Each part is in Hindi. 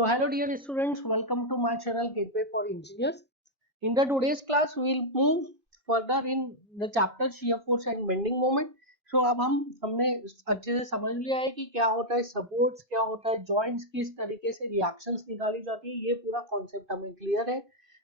So hello dear students, welcome to my channel Gateway for Engineers. In the today's class we will move further in the chapter shear force and bending moment. So अब हमने अच्छे से समझ लिया है कि क्या होता है सपोर्ट्स, क्या होता है जॉइंट्स, किस तरीके से रिएक्शंस निकाली जाती है, ये पूरा कॉन्सेप्ट हमें क्लियर है.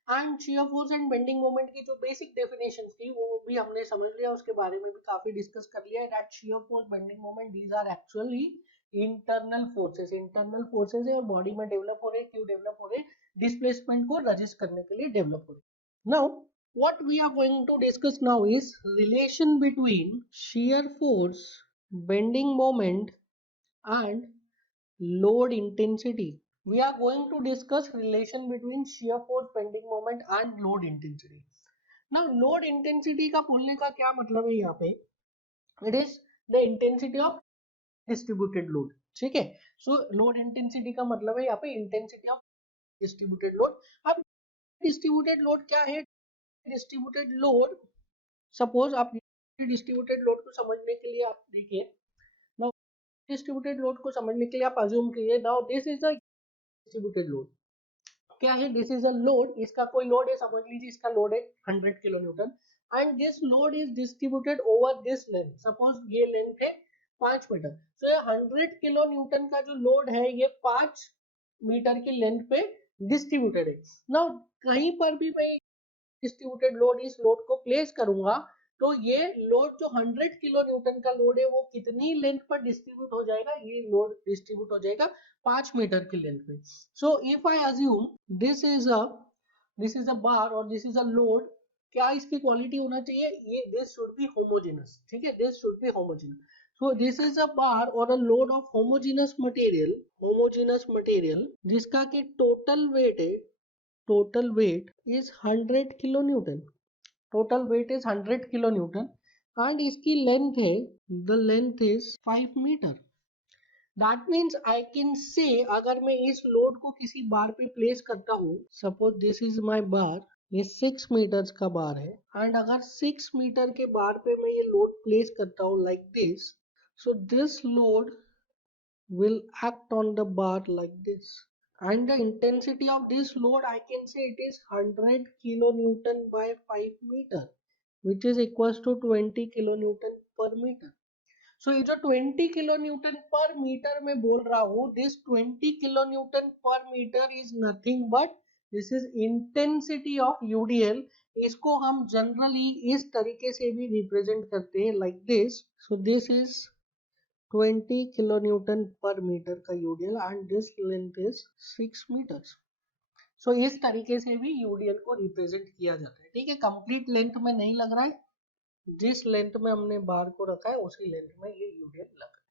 And shear force and bending moment की जो बेसिक डेफिनेशंस थी वो भी हमने समझ लिया, उसके बारे में भी काफी डिस्कस कर लिया है. That shear force, bending moment, these are actually internal forces है और बॉडी में डेवलप हो रहे हैं. क्यों डेवलप हो रहे हैं? डिस्प्लेसमेंट को रजिस्ट करने के लिए डेवलप हो रहे हैं. Now what we are going to discuss now is relation between shear force, bending moment and load intensity. We are going to discuss relation between shear force, bending moment and load intensity. Now load intensity का बोलने का क्या मतलब है यहाँ पे? It is the intensity of distributed load. ठीक है, सो लोड इंटेंसिटी का मतलब है यहाँ पे इंटेंसिटी ऑफ डिस्ट्रीब्यूटेड लोड. अब डिस्ट्रीब्यूटेड लोड क्या है? डिस्ट्रीब्यूटेड लोड, सपोज आप डिस्ट्रीब्यूटेड लोड को समझने के लिए आप देखिए, नाउ डिस्ट्रीब्यूटेड लोड को समझने के लिए आप अज्यूम कीजिए, now this is a distributed load. क्या है? This is a load. इसका कोई लोड है, समझ लीजिए इसका लोड है 100 kilo Newton and this load is distributed over this length. Suppose ये लेंथ है 5 मीटर. तो ये 100 किलो न्यूटन का जो लोड है ये 5 मीटर की लेंथ पे डिस्ट्रीब्यूटेड है. नाउ कहीं पर भी मैं डिस्ट्रीब्यूटेड लोड, इस लोड को प्लेस करूंगा तो ये लोड जो 100 किलो न्यूटन का लोड है वो कितनी लेंथ पर डिस्ट्रीब्यूट हो जाएगा? ये लोड डिस्ट्रीब्यूट हो जाएगा 5 मीटर की लेंथ पे. So if I assume this is a bar और दिस इज अ लोड, क्या इसकी क्वालिटी होना चाहिए? ये दिस शुड बी होमोजेनस. ठीक है, this should be homogeneous. So this is a bar or a load of homogeneous material जिसका कि total weight is 100 kilonewton. Total weight is 100 kilonewton and इसकी length है, the length is 5 meter. That means I can say, अगर मैं इस लोड को किसी बार पे प्लेस करता हूँ, suppose this is my bar, ये 6 मीटर्स का बार है एंड अगर 6 मीटर के बार पे मैं ये लोड प्लेस करता हूँ like this, so this load will act on the bar like this and the intensity of this load I can say it is 100 kilonewton by 5 meter which is equals to 20 kilonewton per meter. So ये जो 20 kilonewton per meter मैं बोल रहा हूँ, this 20 kilonewton per meter is nothing but this is intensity of UDL. इसको हम जनरली इस तरीके से भी रिप्रेजेंट करते हैं like this. So this is 20 kilonewton per meter का UDL and this length is 6 meters. So इस तरीके से भी UDL को रिप्रेजेंट किया जाता है. ठीक है, कंप्लीट लेंथ में नहीं लग रहा है, जिस लेंथ में हमने बार को रखा है उसी लेंथ में ये UDL लग रहा है.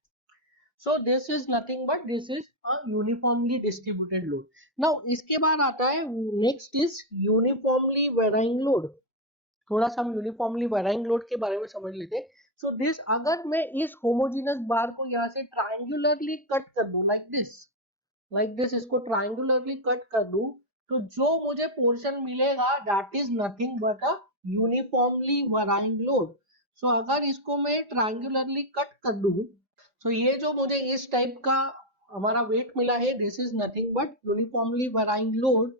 So this is nothing but this is a uniformly distributed load. Now इसके बाद आता है next is uniformly varying load. थोड़ा सा हम यूनिफॉर्मली वेराइंग लोड के बारे में समझ लेते हैं. सो दिस, अगर मैं इस होमोजेनस बार को यहाँ से ट्रायंगुलरली कट कर दूं लाइक दिस, इसको ट्रायंगुलरली कट कर दूं तो जो मुझे पोर्शन मिलेगा that is nothing but a uniformly varying load. So अगर इसको मैं ट्रायंगुलरली कट कर दूं तो ये जो मुझे इस टाइप का हमारा वेट मिला है, this is nothing but uniformly varying load.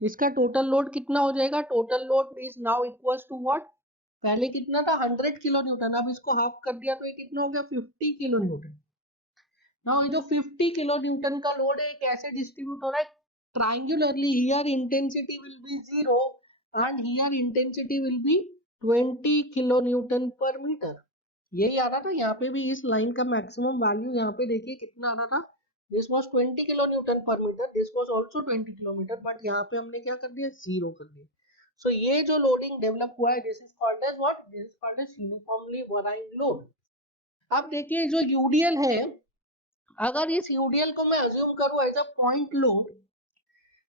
इसका टोटल लोड कितना हो जाएगा? Total load is now equals to what? पहले कितना था? 100 किलो न्यूटन. अब इसको हाफ कर दिया तो ये कितना हो गया? 50 किलो न्यूटन. नाउ ये जो 50 किलो न्यूटन का लोड है कैसे डिस्ट्रीब्यूट हो रहा है? Triangularly. Here intensity will be 0 and here intensity will be 20 kilo newton पर मीटर. यही आ रहा था यहाँ पे भी. इस लाइन का मैक्सिमम वैल्यू यहाँ पे देखिए कितना आ रहा था. This was 20 kilonewton per meter. This was also 20 kilometre, but यहाँ पे हमने क्या कर दिया? 0 कर दिया. So ये जो लोडिंग डेवलप हुआ है, this is called as what? This is called as uniformly varying load. अब देखिए जो UDL है, अगर इस UDL को मैं अज्यूम करूँ एज अ पॉइंट लोड,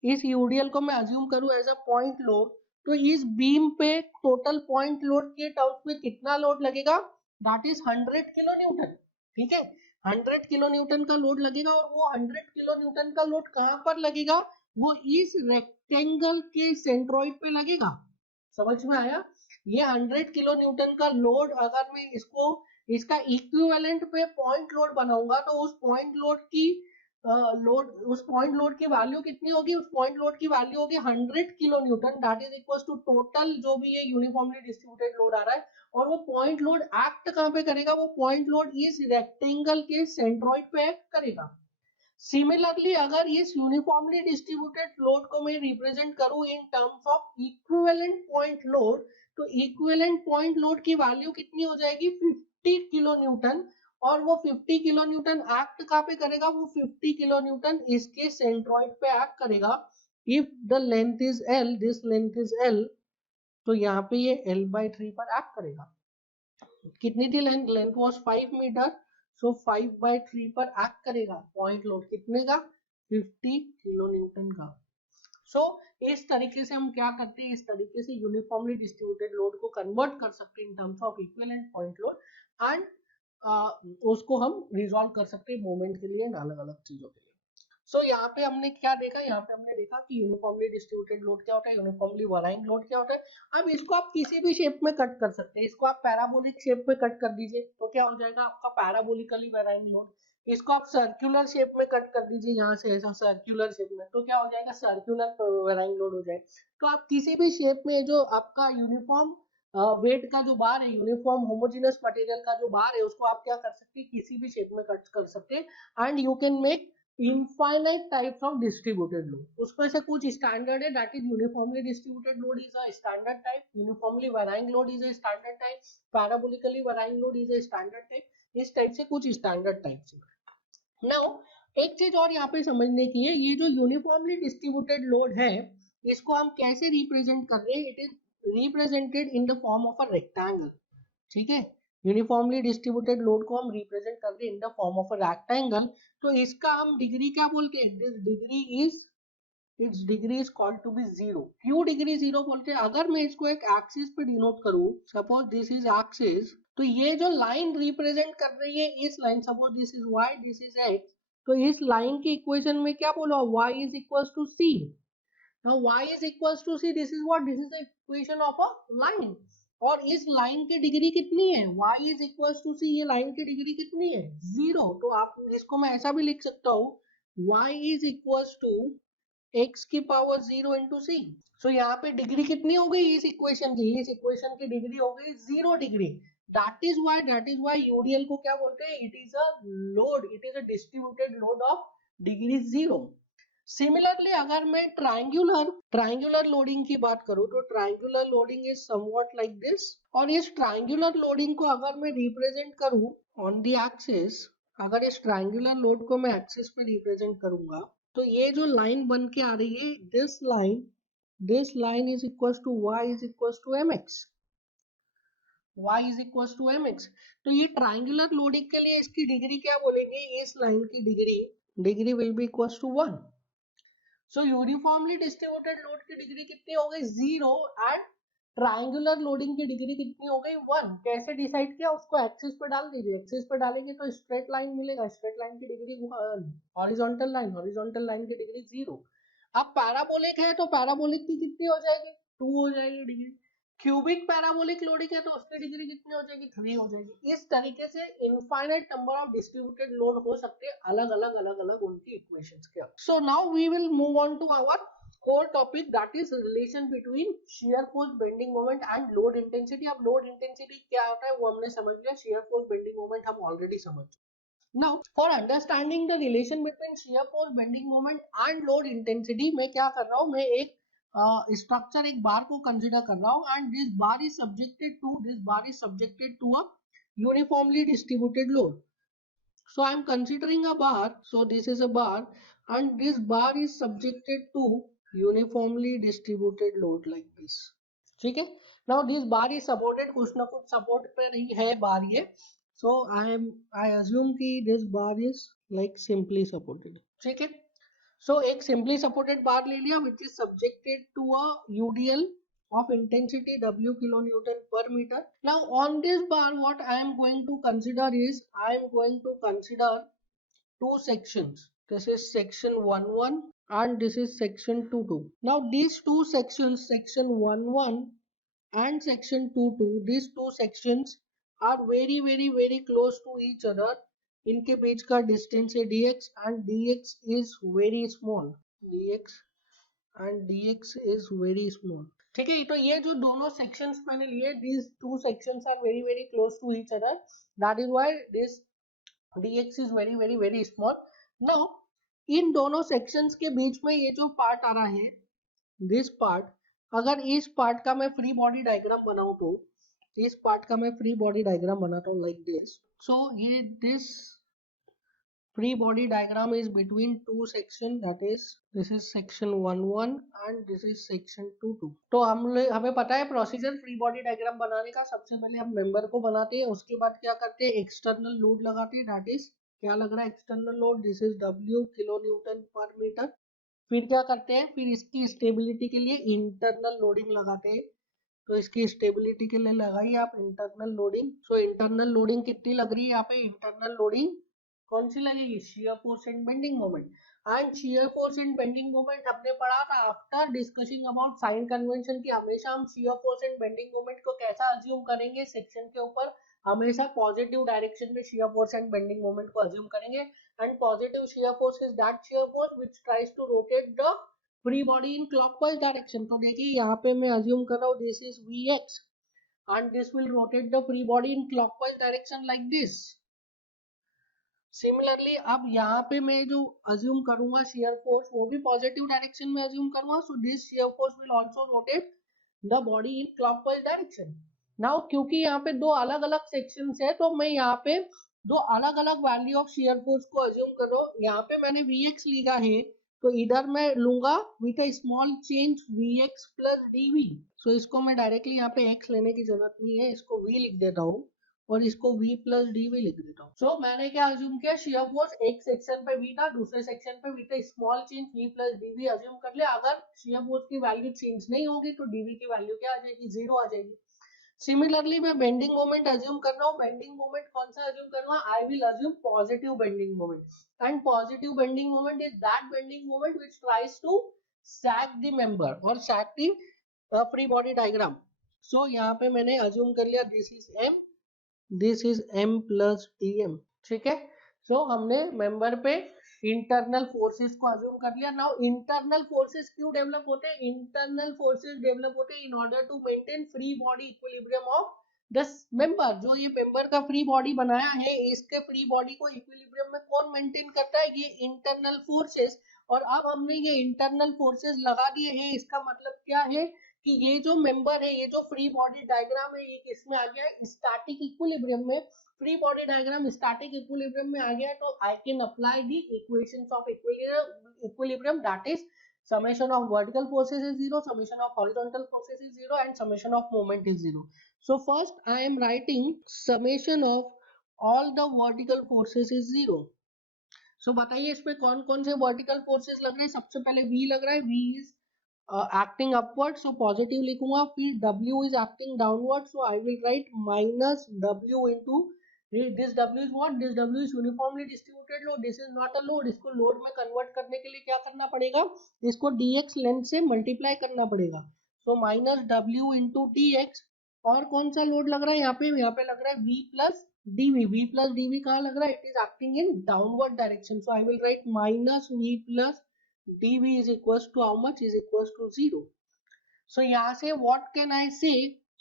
इस UDL को मैं अज्यूम करूँ एज अ पॉइंट लोड, तो इस बीम पे टोटल पॉइंट लोड के टर्म्स में कितना लोड लगेगा? That is 100 kilo Newton. ठीक है, 100 किलो न्यूटन का लोड लगेगा और वो 100 किलो न्यूटन का लोड कहां पर लगेगा? वो इस रेक्टेंगल के सेंट्रोइड पे लगेगा. समझ में आया? ये 100 किलो न्यूटन का लोड अगर मैं इसको इसका इक्विवेलेंट पे पॉइंट लोड बनाऊंगा तो उस पॉइंट लोड की वैल्यू कितनी होगी? उस पॉइंट लोड की वैल्यू होगी 100 kilo newton, that is equal to total जो भी ये यूनिफॉर्मली डिस्ट्रीब्यूटेड लोड आ रहा है। और वो पॉइंट लोड एक्ट कहां पे करेगा? वो पॉइंट लोड इस रेक्टेंगल के सेंट्रॉइड पे एक्ट करेगा। सिमिलरली अगर इस यूनिफॉर्मली डिस्ट्रीब्यूटेड लोड को मैं रिप्रेजेंट करूं in terms of equivalent point load, तो इक्विवेलेंट पॉइंट लोड की वैल्यू कितनी हो जाएगी? 50 किलो न्यूटन। और वो 50 किलो न्यूटन एक्ट कहां पे करेगा? वो 50 किलो न्यूटन इसके सेंट्रॉइड पे एक्ट करेगा। If the length is L, this length is L, तो यहाँ पे ये L/3 पर एक्ट करेगा। कितनी थी लेंथ? लेंथ वाज 5 मीटर, सो 5/3 पर एक्ट करेगा। पॉइंट लोड कितने का? 50 किलो न्यूटन का। सो इस तरीके से हम क्या करते हैं? इस तरीके से यूनिफॉर्मली डिस्ट्रीब्यूटेड लोड को कन्वर्ट कर सकते हैं in terms of equivalent point load, and उसको हम रिजॉल्व कर सकते हैं मोमेंट के लिए एंड अलग अलग चीजों के लिए। सो यहाँ पे हमने क्या देखा? यहाँ पे हमने देखा कि यूनिफॉर्मली डिस्ट्रीब्यूटेड लोड क्या होता है, यूनिफॉर्मली वराइंग लोड क्या होता है। अब इसको आप किसी भी शेप में कट कर सकते हैं। इसको आप पैराबोलिक शेप में कट कर दीजिए तो क्या हो जाएगा आपका? Parabolically varying load. इसको आप सर्कुलर शेप में कट कर दीजिए, यहाँ से ऐसा सर्कुलर शेप में, तो क्या हो जाएगा? सर्कुलर वराइंग लोड हो जाएगा। तो आप किसी भी शेप में जो आपका यूनिफॉर्म वेट का जो बार है, यूनिफॉर्म होमोजेनस मटेरियल का जो बार है, उसको आप क्या कर सकते हैं? किसी भी शेप में कट कर सकते हैं and you can make infinite types of distributed load। उसमें से कुछ स्टैंडर्ड है, that is uniformly distributed load is a standard type, uniformly varying load is a standard type, parabolically varying load is a standard type। इस टाइप से कुछ स्टैंडर्ड टाइप्स है। नाउ एक चीज और यहाँ पे समझने की है, ये जो यूनिफॉर्मली डिस्ट्रीब्यूटेड लोड है इसको हम कैसे रिप्रेजेंट कर रहे हैं? It is represented in the form of a rectangle. ठीक है, यूनिफॉर्मली डिस्ट्रीब्यूटेड लोड को हम रिप्रेजेंट कर रहे हैं in the form of a rectangle. तो इसका हम डिग्री क्या बोलते हैं? This degree is, it's degree is called to be zero. क्यों डिग्री जीरो बोलते हैं? अगर मैं इसको एक एक्सिस पे डिनोट करूं, सपोज दिस इज एक्सिस, तो ये जो लाइन रिप्रेजेंट कर रही है इस line, suppose this is y, this is x, तो इस लाइन की इक्वेशन में क्या बोला? y is equal to c। Now y is equals to c, this is what? This is the equation of a line। और इस लाइन की डिग्री कितनी है? y is equals to c, ये लाइन की डिग्री कितनी है? जीरो। तो आप इसको मैं ऐसा भी लिख सकता हूँ, y is equals to x की पावर 0 इंटू सी। सो यहाँ पे डिग्री कितनी हो गई इस इक्वेशन की? इस इक्वेशन की डिग्री हो गई 0 degree. That is why UDL को क्या बोलते हैं? It is a load, it is a distributed load of degree 0। Similarly अगर मैं ट्रायंगुलर लोडिंग की बात करूं तो triangular loading is somewhat like this. और इस ट्रायंगुलर लोडिंग को अगर मैं रिप्रेजेंट करूं ऑन द एक्सिस, अगर इस ट्रायंगुलर लोड को मैं एक्सिस पे रिप्रेजेंट करूंगा तो ये जो लाइन बन के आ रही है, this line is equal to y is equal to mx, y is equal to mx। तो ये ट्रायंगुलर लोडिंग के लिए इसकी डिग्री क्या बोलेंगे? इस लाइन की degree will be equal to 1। So uniformly distributed load की डिग्री कितनी हो गई? 0। एंड ट्रायंगुलर लोडिंग की डिग्री कितनी हो गई? 1। कैसे डिसाइड किया? उसको एक्सिस पे डाल दीजिए, एक्सिस पे डालेंगे तो स्ट्रेट लाइन मिलेगा, स्ट्रेट लाइन की डिग्री 1, हॉरिजॉन्टल लाइन की डिग्री 0। अब पैराबोलिक है तो पैराबोलिक की कितनी हो जाएगी? 2 हो जाएगी डिग्री। क्यूबिक पैराबोलिक लोडिंग है तो उसकी डिग्री कितनी हो जाएगी? 3 हो जाएगी। इस तरीके से infinite number of distributed load हो सकते हैं अलग अलग उनकी इक्वेशंस के। So now we will move on to our core topic, that is relation between shear force, bending moment and load intensity. अब लोड इंटेंसिटी क्या होता है वो हमने समझ लिया, शियर फोर्स, बेंडिंग मोमेंट हम ऑलरेडी समझ चुके। Now, for understanding the relation between shear force, bending moment and load intensity, मैं क्या कर रहा हूँ? मैं एक स्ट्रक्चर, एक बार को कंसिडर कर रहा हूँ and this bar is subjected to a uniformly distributed load. So I am considering a bar. So this is a bar and this bar is subjected to uniformly distributed load like this. ठीक है? Now this bar is supported, कुछ ना कुछ सपोर्ट पे नहीं है बार ये। So I assume कि this bar is like simply supported। ठीक है? So एक simply supported bar ले लिया which is subjected to a UDL of intensity W kilonewton per meter। Now on this bar what I am going to consider is, I am going to consider two sections. This is section 1-1 and this is section 2-2. Now these two sections, section 1-1 and section 2-2, these two sections are very very very close to each other, इनके बीच का डिस्टेंस है dx and dx is very small, dx and dx is very small. ठीक है, तो ये जो दोनों सेक्शंस मैंने लिए, these two sections are very very close to each other, that is why this dx is very very very small. now इन दोनों सेक्शंस के बीच में ये जो पार्ट आ रहा है, दिस पार्ट, अगर इस पार्ट का मैं फ्री बॉडी डायग्राम बनाऊं तो इस पार्ट का मैं फ्री बॉडी डायग्राम बनाता हूं लाइक दिस। सो ये this free body diagram is between two section, that is this is section 1 and this is section 2 तो हमें पता है प्रोसीजर फ्री बॉडी डायग्राम बनाने का। सबसे पहले हम मेंबर को बनाते हैं, उसके बाद क्या करते हैं, एक्सटर्नल लोड लगाते हैं, दैट इज क्या लग रहा है external load, this is W kilo newton पर मीटर। फिर क्या करते हैं, फिर इसकी स्टेबिलिटी के लिए इंटरनल लोडिंग लगाते हैं, तो इसकी स्टेबिलिटी के लिए लगाइए आप internal loading. So internal loading कितनी लग रही है यहाँ पे, इंटरनल लोडिंग कौन सी लगेगी, shear force and bending moment. And shear force and bending moment हमने पढ़ा था after discussing about sign convention की हमेशा हम shear force and bending moment को कैसा अज्यूम करेंगे सेक्शन के ऊपर, हमेशा पॉजिटिव डायरेक्शन में shear force and bending moment को अज्यूम करेंगे। And positive shear force is that shear force which tries to rotate the free body in clockwise direction. तो देखिए यहाँ पे मैं अज्यूम कर रहा हूँ this is Vx and this will rotate the free body in clockwise direction like this. Similarly अब यहाँ पे मैं जो अज्यूम करूंगा शियर फोर्स वो भी पॉजिटिव डायरेक्शन में अज्यूम करूंगा, so this shear force will also rotate the body in clockwise direction. Now क्योंकि यहाँ पे दो अलग अलग सेक्शंस है तो मैं यहाँ पे दो अलग अलग वैल्यू ऑफ शियर फोर्स को अज्यूम कर रहा हूँ। यहाँ पे मैंने Vx लिखा है तो इधर मैं लूंगा with a small change Vx plus dV। सो इसको मैं डायरेक्टली यहाँ पे x लेने की जरूरत नहीं है, इसको v लिख देता हूँ और इसको v प्लस dv लिख देता हूँ। सो मैंने क्या अज्यूम किया, शियर फोर्स एक सेक्शन पे v था, दूसरे सेक्शन पे with small change v plus dv assume कर लिया। अगर शियर फोर्स की वैल्यू चेंज नहीं होगी तो dv की वैल्यू क्या आ जाएगी, 0 आ जाएगी। सिमिलरली मैं बेंडिंग मोमेंट अज्यूम कर रहा हूँ, बेंडिंग मोमेंट कौन सा अज्यूम कर रहा हूँ, I will assume positive bending moment. And positive bending moment is that bending moment which tries to sag the member और sag the free body diagram. So यहाँ पे मैंने अज्यूम कर लिया this is m plus dm। ठीक है, सो हमने मेंबर पे इंटरनल फोर्सेस को अज्यूम कर लिया। नाउ इंटरनल फोर्सेस क्यों डेवलप होते हैं, इंटरनल फोर्सेस डेवलप होते हैं in order to maintain free body equilibrium of the member. जो ये मेंबर का फ्री बॉडी बनाया है इसके फ्री बॉडी को इक्विलिब्रियम में कौन मेंटेन करता है, ये इंटरनल फोर्सेस। और अब हमने ये इंटरनल फोर्सेस लगा दिए हैं, इसका मतलब क्या है कि ये जो मेंबर है, ये जो फ्री बॉडी डायग्राम है, ये किसमें आ गया है, स्टैटिक इक्विलिब्रियम में। Free body diagram static equilibrium में आ गया है तो I can apply the equations of equilibrium, that is summation of vertical forces is 0, summation of horizontal forces is 0 and summation of moment is 0. So first I am writing summation of all the vertical forces is 0. So बताइए इसमें कौन कौन से vertical forces लग रहे हैं। सबसे पहले V लग रहा है, V is acting upward, so positive लिखूंगा। फिर W is acting downward, so I will write minus W into this W is what, this W is uniformly distributed load, this is not a load। इसको लोड में कन्वर्ट करने के लिए क्या करना पड़ेगा, इसको dx लेंथ से मल्टीप्लाई करना पड़ेगा। so minus W into dx। और कौन सा लोड लग रहा है यहाँ पे लग रहा है V plus dv। V plus dv कहाँ लग रहा है, it is acting in downward direction, so I will write minus V plus dv is equals to how much, is equals to 0। so यहाँ से what can I say,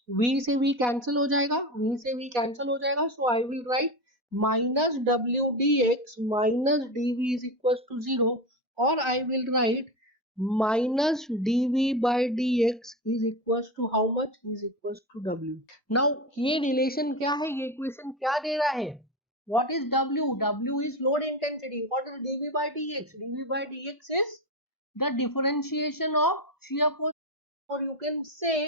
v से v cancel हो जाएगा, v से v cancel हो जाएगा, so I will write minus w dx minus dv is equals to 0 और I will write minus dv by dx is equals to how much, is equals to w। now ये रिलेशन क्या है, ये इक्वेशन क्या दे रहा है, what is w, w is load intensity, what is dv by dx, dv by dx is the differentiation of shear force, or you can say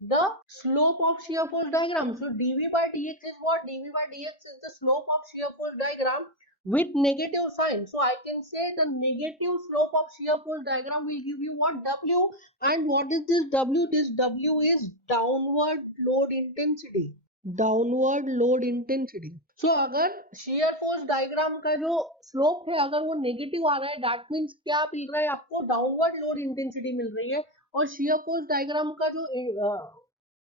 the slope of shear force diagram। so dv by dx is what, dv by dx is the slope of shear force diagram with negative sign, so I can say the negative slope of shear force diagram will give you what, w। and what is this w, this w is downward load intensity, downward load intensity. So अगर शेयर फोर्स डायग्राम का जो स्लोप है अगर वो नेगेटिव आ रहा है, दैट मीन्स क्या मिल रहा है आपको, डाउनवर्ड लोड इंटेंसिटी मिल रही है। और शेयर फोर्स डायग्राम का जो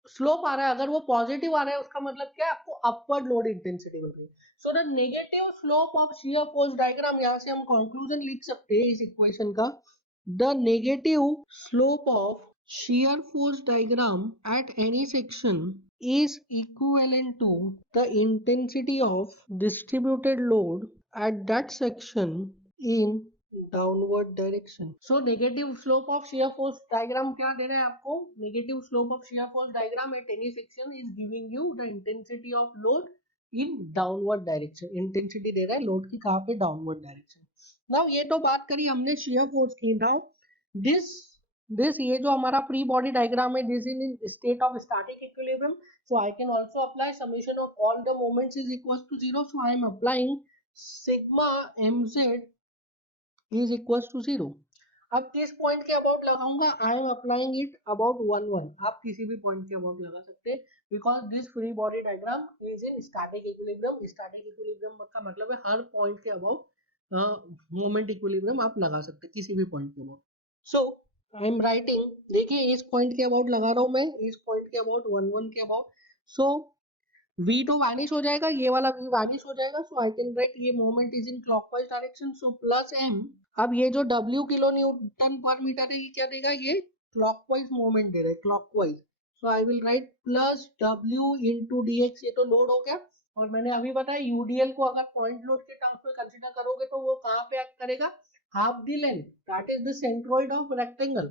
स्लोप आ रहा है, अगर वो पॉजिटिव आ रहा है उसका मतलब क्या है, आपको अपवर्ड लोड इंटेंसिटी मिल रही है. So the negative slope of shear force diagram, यहाँ से हम कंक्लूजन लिख सकते हैं इस इक्वेशन का. The negative slope of shear force diagram at any section is equivalent to the intensity of distributed load at that section in downward direction. So negative slope of shear force diagram क्या दे रहा है आपको? Negative slope of shear force diagram at any section is giving you the intensity of load in downward direction. Intensity दे रहा है load की कहाँ पे? downward direction. Now ये तो बात करी हमने shear force की. Now this ये जो हमारा free body diagram है, this is in state of static equilibrium. So I can also apply summation of all the moments is equals to 0. So I am applying sigma mz is equals to 0. अब किस पॉइंट के अबाउट लगाऊंगा? I am applying it about 1 1. आप किसी भी पॉइंट के अबाउट लगा सकते हैं, because this free body diagram is in static equilibrium. Static equilibrium का मतलब है हर पॉइंट के अबाउट मोमेंट इक्विलिब्रियम आप लगा सकते हैं किसी भी पॉइंट के about. So I am writing, देखिए इस पॉइंट के अबाउट लगा रहा हूं मैं, इस पॉइंट के अबाउट 1 1 के अबाउट. सो v तो वैनिश हो जाएगा, ये वाला v वैनिश हो जाएगा. सो आई कैन राइट ये moment is in clockwise direction. So plus m. अब ये जो w किलो न्यूटन पर मीटर है, ये क्या देगा? ये क्लॉकवाइज मोमेंट दे रहा है, clockwise. So I will write plus w into dx. ये तो लोड हो गया, और मैंने अभी बताया यूडीएल को अगर पॉइंट लोड के टर्म्स में कंसीडर करोगे तो वो कहाँ पे एक्ट करेगा? Half the length, that is the centroid of rectangle.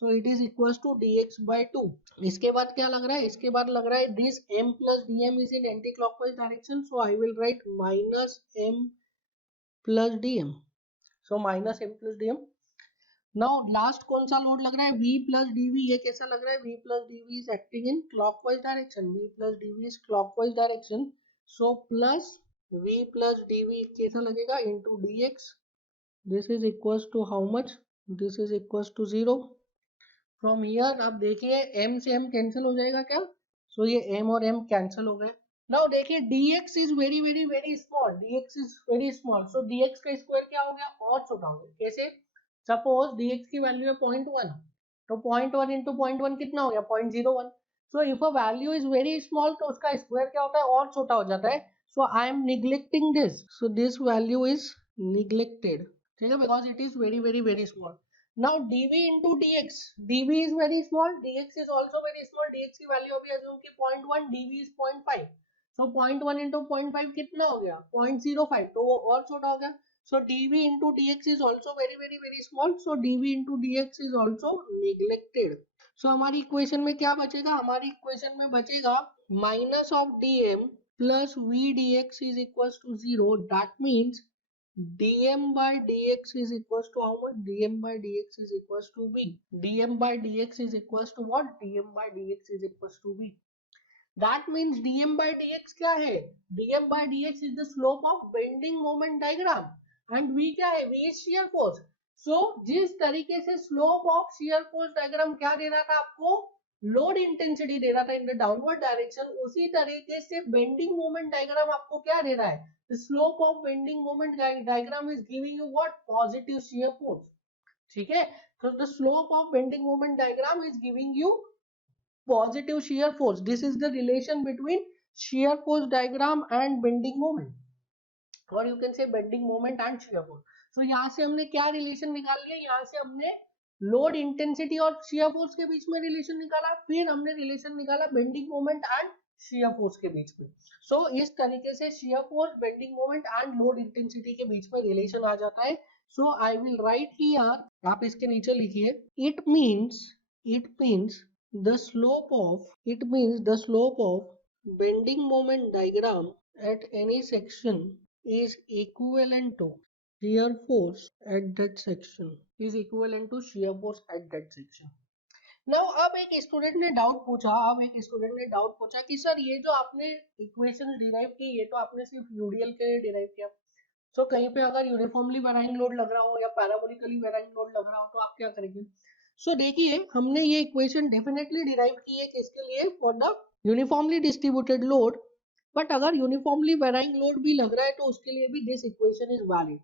So it is equals to dx by 2. इसके बाद क्या लग रहा है? इसके बाद लग रहा है this m plus dm is in anti clockwise direction. So I will write minus m plus dm. So minus m plus dm. Now last कौन सा लोड लग रहा है? v plus dv. ये कैसा लग रहा है? v plus dv is acting in clockwise direction. v plus dv is clockwise direction. So plus v plus dv कैसा लगेगा? Into dx. This is equals to how much? This is equals to 0. From here आप देखिए m से m कैंसिल हो जाएगा क्या? सो ये m और m कैंसिल हो गए. नाउ देखिए dx is very very very small. dx is very small. So dx का स्क्वायर क्या हो गया? और छोटा हो गया. कैसे? सपोज dx की वैल्यू है 0.1, तो 0.1 इंटू 0.1 कितना हो गया? 0.01. So if a value is very small तो उसका स्क्वायर क्या होता है? और छोटा हो जाता है. So I am neglecting this. So this value is neglected. ठीक है, because it is very very very small. Now dv into dx, dv is very small, dx is also very small. dx की वैल्यू अभी assume की 0.1, dv is 0.5. So 0.1 into 0.5 कितना हो गया? 0.05. तो वो और छोटा हो गया. So dv into dx is also very very very small. So dv into dx is also neglected. So हमारी इक्वेशन में क्या बचेगा? हमारी इक्वेशन में बचेगा minus of dm plus v dx is equals to 0. That means dm by dx is equals to how much? dm by dx is equals to v. dm by dx is equals to what? dm by dx is equals to v. That means dm by dx क्या है? dm by dx is the slope of bending moment diagram and v क्या है? v is shear force. So जिस तरीके से slope of shear force diagram क्या दे रहा था आपको? लोड इंटेंसिटी दे रहा था इन द डाउनवर्ड डायरेक्शन, उसी तरीके से बेंडिंग मोमेंट डायग्राम आपको क्या दे रहा है? The slope of bending moment diagram is giving you what? Positive shear force. ठीक है, so the slope of bending moment diagram is giving you positive shear force. This is the relation between shear force diagram and bending moment, or you can say bending moment and shear force. So यहाँ से हमने क्या रिलेशन निकाल लिया? यहाँ से हमने लोड इंटेंसिटी और shear force के बीच में रिलेशन निकाला, फिर हमने रिलेशन निकाला bending moment and shear force के बीच में. सो इस तरीके से shear force, bending moment and load intensity के बीच में रिलेशन आ जाता है. So I will write here, आप इसके नीचे लिखिए, it means the slope of bending moment diagram at any section is equivalent to shear force at that section. Now अब एक स्टूडेंट ने डाउट पूछा कि सर ये जो आपने इक्वेशन डिराइव की, ये तो आपने सिर्फ यूडीएल के लिए डिराइव किया. सो कहीं पे अगर यूनिफॉर्मली वेराइंग लोड लग रहा हो या पैराबोलिकली वेराइंग लोड लग रहा हो तो आप क्या करेंगे? सो देखिए हमने ये इक्वेशन डेफिनेटली डिराइव की है किसके लिए? For the uniformly distributed load. But अगर यूनिफॉर्मली वेराइंग लोड भी लग रहा है तो उसके लिए भी दिस इक्वेशन इज वैलिड.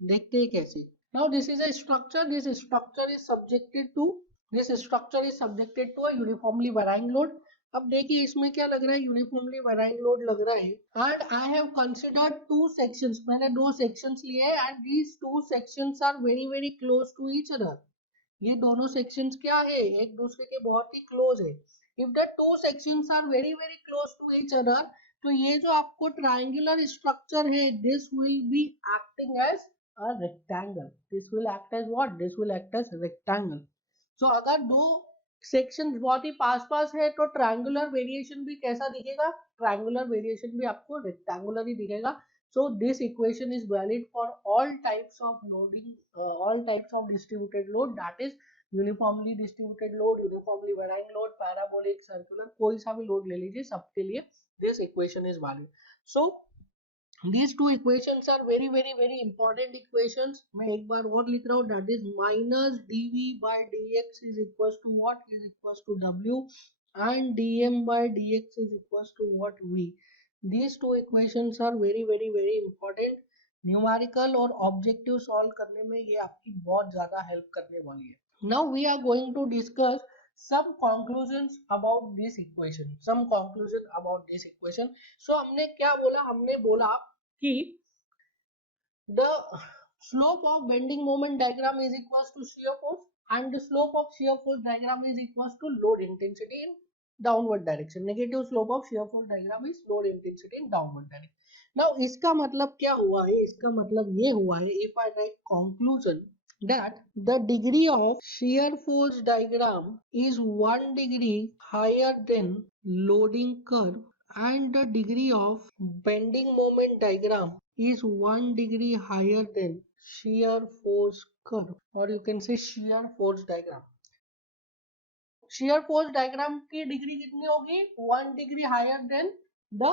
देखते हैं कैसे. Now this is a structure. This structure is subjected to a uniformly varying load अब देखिए इसमें क्या लग रहा है, यूनिफॉर्मली वेराइंग लोड लग रहा है and I have considered two sections, मैंने दो सेक्शंस लिए and these two sections are very very close to each other. ये दोनों सेक्शंस क्या है, एक दूसरे के बहुत ही क्लोज है। If the two sections are very very close to each other, तो ये जो आपको ट्रायंगुलर स्ट्रक्चर है this will be acting as a rectangle, this will act as what, this will act as rectangle. So अगर दो सेक्शन बहुत ही पास पास है तो ट्रायंगुलर वेरिएशन भी कैसा दिखेगा, ट्रायंगुलर वेरिएशन भी आपको रेक्टेंगुलर ही दिखेगा। So this equation is valid for all types of loading, all types of distributed load, that is uniformly distributed load, uniformly varying load, parabolic, circular, कोई सा भी load ले लीजिए सबके लिए this equation is valid. So these two equations are very very very important equations. मैं एक बार और लिख रहा हूँ, that is minus dv by dx is equals to what, is equals to w, and dm by dx is equals to what, v. These two equations are very very very important. Numerical और ऑब्जेक्टिव सॉल्व करने में ये आपकी बहुत ज्यादा हेल्प करने वाली है। Now we are going to discuss some conclusions about this equation, some conclusion about this equation. So हमने क्या बोला, हमने बोला कि the slope of bending moment diagram is equals to shear force and the slope of shear force diagram is equals to load intensity in downward direction. Negative slope of shear force diagram is load intensity in downward direction. Now इसका मतलब क्या हुआ है, इसका मतलब ये हुआ है, if I write conclusion that the degree of shear force diagram is 1 degree higher than loading curve and the degree of bending moment diagram is 1 degree higher than shear force curve, or you can say shear force diagram. shear force diagram की डिग्री कितनी होगी, 1 degree higher than the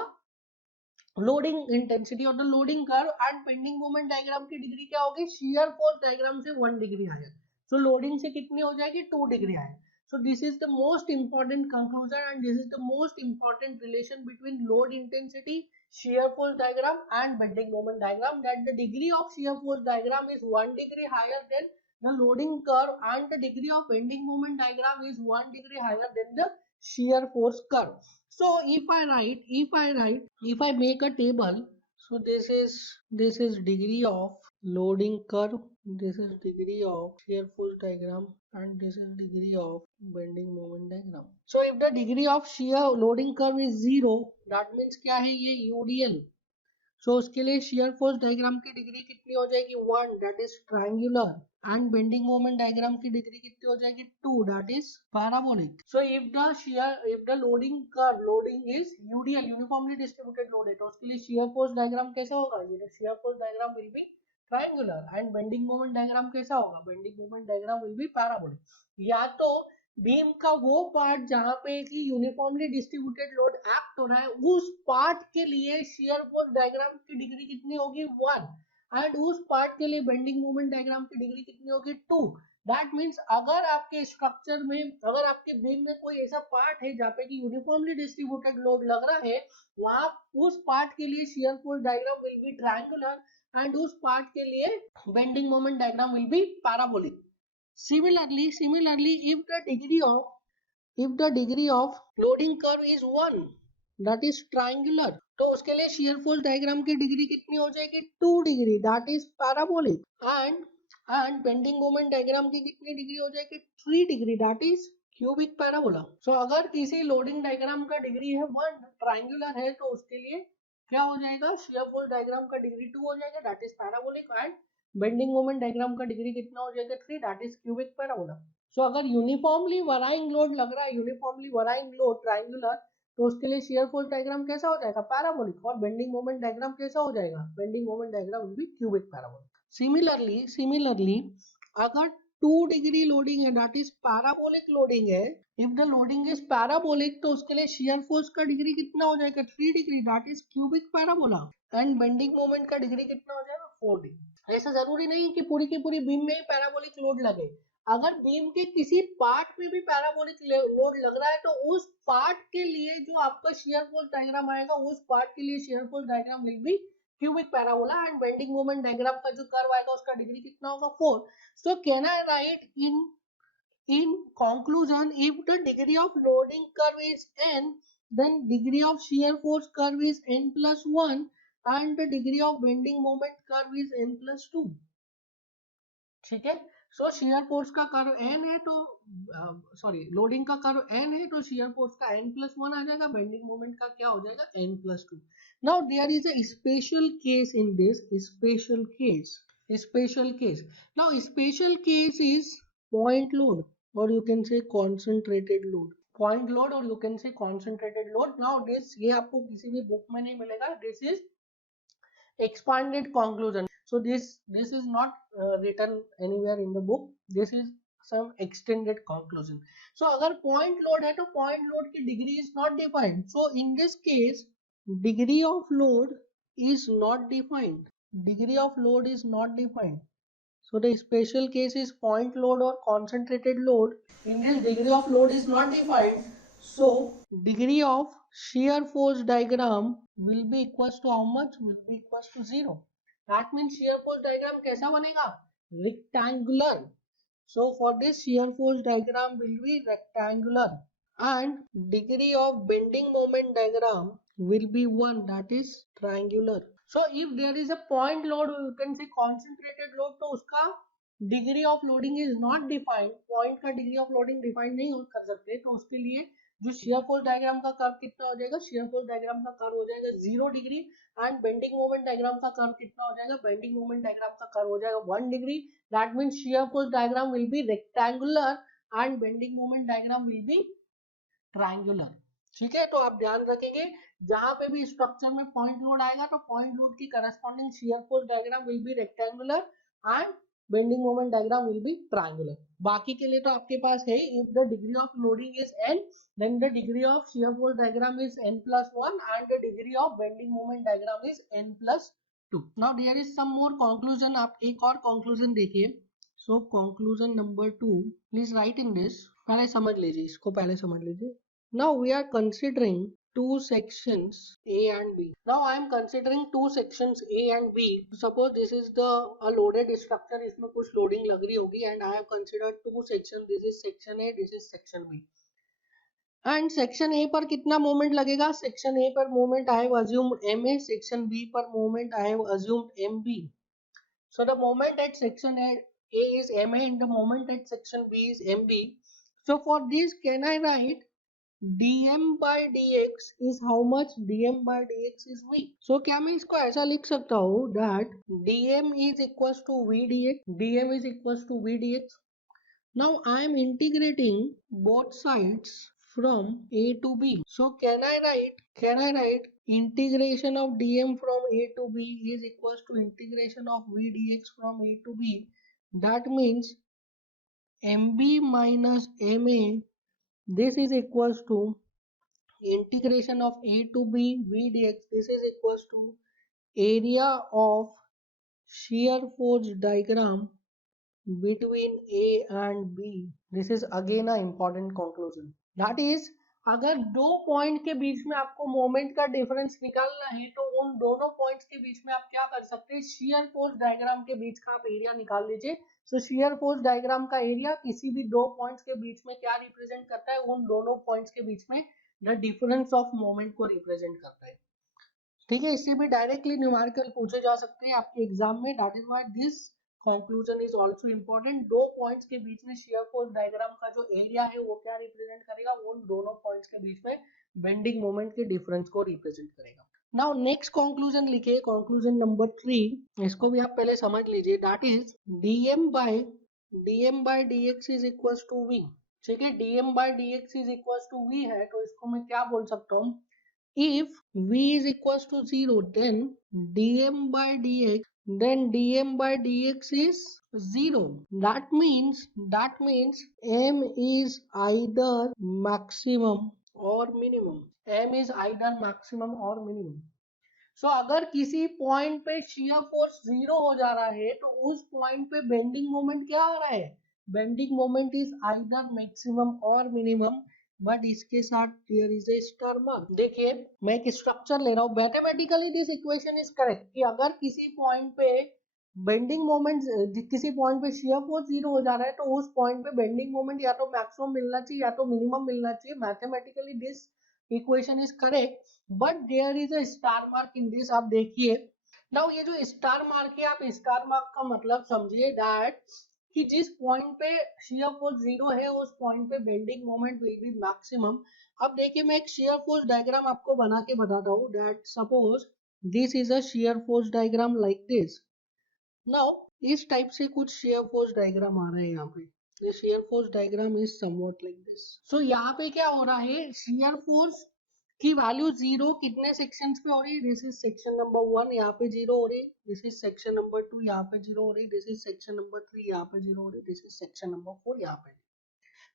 loading intensity और the loading curve, and bending moment diagram की डिग्री क्या होगी, शियर फोर्स डायग्राम से 1 डिग्री हायर। सो लोडिंग से कितनी हो जाएगी, 2 degree higher. So this is the most important conclusion and this is the most important relation between load intensity, shear force diagram and bending moment diagram, that the degree of shear force diagram is 1 degree higher than the loading curve and the degree of bending moment diagram is 1 degree higher than the shear force curve. So if I make a table, so this is degree of loading curve, this is degree of shear force diagram and this is degree of bending moment diagram. So if the degree of shear loading curve is 0, that means क्या है ये UDL. So उसके लिए shear force diagram की डिग्री कितनी हो जाएगी, 1, that is triangular, and bending moment diagram की डिग्री कितनी हो जाएगी, 2, that is parabolic. So if the loading curve loading is UDL, uniformly distributed load है, तो उसके लिए shear force diagram कैसा होगा, ये shear force diagram will be triangular and bending moment diagram कैसा होगा, bending moment diagram will be parabolic. या तो बीम का वो पार्ट जहां पे कि यूनिफॉर्मली डिस्ट्रीब्यूटेड लोड एक्ट हो रहा है, उस पार्ट के लिए शियर फोर्स डायग्राम की डिग्री कितनी होगी, 1, एंड उस पार्ट के लिए बेंडिंग मोमेंट डायग्राम की डिग्री कितनी होगी, 2। दैट मींस अगर आपके स्ट्रक्चर में, अगर आपके बीम में कोई ऐसा पार्ट है जहाँ पे कि यूनिफॉर्मली डिस्ट्रीब्यूटेड लोड लग रहा है, वहां उस पार्ट के लिए shear force diagram will be triangular and उस पार्ट के लिए bending moment diagram will B parabolic. Similarly, if the degree of loading curve is 1, that is triangular, तो उसके लिए shear force diagram की डिग्री कितनी हो जाएगी, 2 degree, that is parabolic, and bending moment diagram की कितनी डिग्री हो जाएगी, 3 degree, that is cubic parabola. So अगर किसी loading diagram का डिग्री है 1, triangular है, तो उसके लिए क्या हो जाएगा, shear force diagram का डिग्री 2 हो जाएगा, that is parabolic, and bending moment diagram का डिग्री कितना हो जाएगा, 3, दैट इज क्यूबिक पैराबोला. सो अगर यूनिफॉर्मली वराइंग लोड लग रहा है, यूनिफॉर्मली वराइंग लोड ट्रायंगुलर, तो उसके लिए शियर फोर्स डायग्राम कैसा हो जाएगा, पैराबोलिक, और बेंडिंग मोमेंट डायग्राम कैसा हो जाएगा, bending moment diagram will B cubic parabolic. Similarly अगर 2 डिग्री लोडिंग है, दैट इज पैराबोलिक लोडिंग है, if the loading is parabolic, तो उसके लिए शियर फोर्स का डिग्री कितना हो जाएगा, 3 degree, that is cubic parabola, and bending moment का डिग्री कितना हो जाएगा, 4 डिग्री. ऐसा जरूरी नहीं कि पूरी की पूरी बीम में ही पैराबोलिक लोड लगे, अगर बीम के किसी पार्ट में भी पैराबोलिक लोड लग रहा है, तो उस पार्ट के लिए जो आपका शियर फोर्स डायग्राम आएगा, उस पार्ट के लिए shear force diagram will B cubic parabola, and bending moment diagram का जो कर्व आएगा उसका डिग्री कितना होगा, 4. So can I right in conclusion, if the degree of loading curve is n, then degree of shear force curve is n plus 1 and the degree of bending moment curve is n plus 2. ठीक है. सो शेयर फोर्स का कर्व n है तो सॉरी लोडिंग का कर्व n है तो शेयर फोर्स का n प्लस 1 आ जाएगा, बेंडिंग मोमेंट का क्या हो जाएगा n plus 2. Now there is a special case in this, special case. Now special case is point load or you can say concentrated load. Point load or you can say concentrated load. Now this ये आपको किसी भी बुक में नहीं मिलेगा. This is expanded conclusion. So this is not written anywhere in the book. This is some extended conclusion. So अगर point load है तो point load की degree is not defined. So in this case degree of load is not defined. Degree of load is not defined. So the special case is point load or concentrated load. In this degree of load is not defined. So degree of shear force diagram will be equals to how much? Will be equals to 0. That means shear force diagram कैसा बनेगा? Rectangular. So for this shear force diagram will be rectangular and degree of bending moment diagram will be 1, that is triangular. So if there is a point load, you can say concentrated load, तो उसका degree of loading is not defined. Point का degree of loading define नहीं कर सकते, तो उसके लिए जो shear force diagram का कर्व कितना हो जाएगा? shear force diagram का कर्व हो जाएगा 0 degree and bending moment diagram का कर्व कितना हो जाएगा? bending moment diagram का कर्व हो जाएगा 1 degree. That means shear force diagram will be rectangular and bending moment diagram will be triangular. ठीक है, तो आप ध्यान रखेंगे जहां पे भी स्ट्रक्चर में पॉइंट लोड आएगा तो पॉइंट लोड की corresponding shear force diagram will be rectangular and bending moment diagram will be triangular. बाकी के लिए तो आपके पास है, if the degree of loading is n then the degree of shear force diagram is n plus 1 and the degree of bending moment diagram is n plus 2. Now there is some more conclusion. आप एक और कंक्लूजन देखिए. So conclusion number 2 please right in this. पहले समझ लीजिए, इसको पहले समझ लीजिए. Now we are considering two sections A and B. Now I am considering two sections A and B. Suppose this is the a loaded structure. इसमें कुछ loading लग रही होगी and I have considered two sections. This is section A. This is section B. And section A पर कितना moment लगेगा? Section A पर moment I have assumed MA. Section B पर moment I have assumed MB. So the moment at section A is MA and the moment at section B is MB. So for this can I write dm by dx is how much? dm by dx is v. So क्या मैं इसको ऐसा लिख सकता हूँ that dm is equals to v dx. dm is equals to v dx. Now I am integrating both sides from a to b. So can I write integration of dm from a to b is equals to integration of v dx from a to b. That means mb minus ma, this is equals to integration of a to b v dx. This is equals to area of shear force diagram between a and b. This is again a important conclusion. That is अगर दो पॉइंट के बीच में आपको मोमेंट का डिफरेंस निकालना है तो उन दोनों पॉइंट्स के बीच में आप क्या कर सकते हैं? शेयर फोर्स डायग्राम के बीच का आप एरिया निकाल लीजिए. सो शेयर फोर्स डायग्राम का एरिया किसी भी दो पॉइंट्स के बीच में क्या रिप्रेजेंट करता है? उन दोनों पॉइंट्स के बीच में द डिफरेंस ऑफ मोमेंट को रिप्रेजेंट करता है. ठीक है, इससे भी डायरेक्टली न्यूमेरिकल पूछे जा सकते हैं आपके एग्जाम में. That is why this conclusion is also important. दो पॉइंट्स के बीच में शेयर फोर्स डायग्राम का जो एरिया है वो क्या रिप्रेजेंट करेगा? उन दोनों पॉइंट्स के बीच में बेंडिंग मोमेंट के डिफरेंस को रिप्रेजेंट करेगा. नाउ नेक्स्ट कंक्लूजन लिखिए, कंक्लूजन नंबर 3. इसको भी आप पहले समझ लीजिए. That is dm by dx is equals to v. ठीक है, dm by dx is equals to v है तो इसको मैं क्या बोल सकता हूँ? If v is equals to 0 then dm by dx is 0. That means m is either maximum or minimum. m is either maximum or minimum. So अगर किसी पॉइंट पे शियर फोर्स 0 हो जा रहा है तो उस पॉइंट पे बेंडिंग मोमेंट क्या आ रहा है? Bending moment is either maximum और मिनिमम. बट इसके साथ there is a star mark. देखिए मैं एक स्ट्रक्चर ले रहा हूँ. Mathematically this equation is correct कि अगर किसी पॉइंट पे बेंडिंग मोमेंट किसी पॉइंट पे शियर फोर्स जीरो हो जा रहा है तो उस पॉइंट पे बेंडिंग मोमेंट या तो मैक्सिमम मिलना चाहिए या तो मिनिमम मिलना चाहिए. Mathematically this equation is correct, but there is a star mark in this. आप देखिए नाउ ये जो स्टार मार्क है, आप स्टार मार्क का मतलब समझिए दैट कि जिस पॉइंट पे शियर फोर्स जीरो है उस पॉइंट पे bending moment will be maximum. अब देखिए मैं एक शियर फोर्स डायग्राम आपको बना के बताता हूँ that suppose this is a shear force diagram like this. Now इस टाइप से कुछ शेयर फोर्स डायग्राम आ रहा है यहाँ पे. The shear force diagram is somewhat like this. So यहाँ पे क्या हो रहा है, shear force की वैल्यू जीरो कितने सेक्शंस पे हो रही है, दिस इज सेक्शन नंबर 1 यहाँ पे जीरो हो रही है, दिस इज सेक्शन नंबर 2 यहाँ पे जीरो हो रही है, दिस इज सेक्शन नंबर 3 यहाँ पे जीरो हो रही है, दिस इज सेक्शन नंबर 4 यहाँ पे.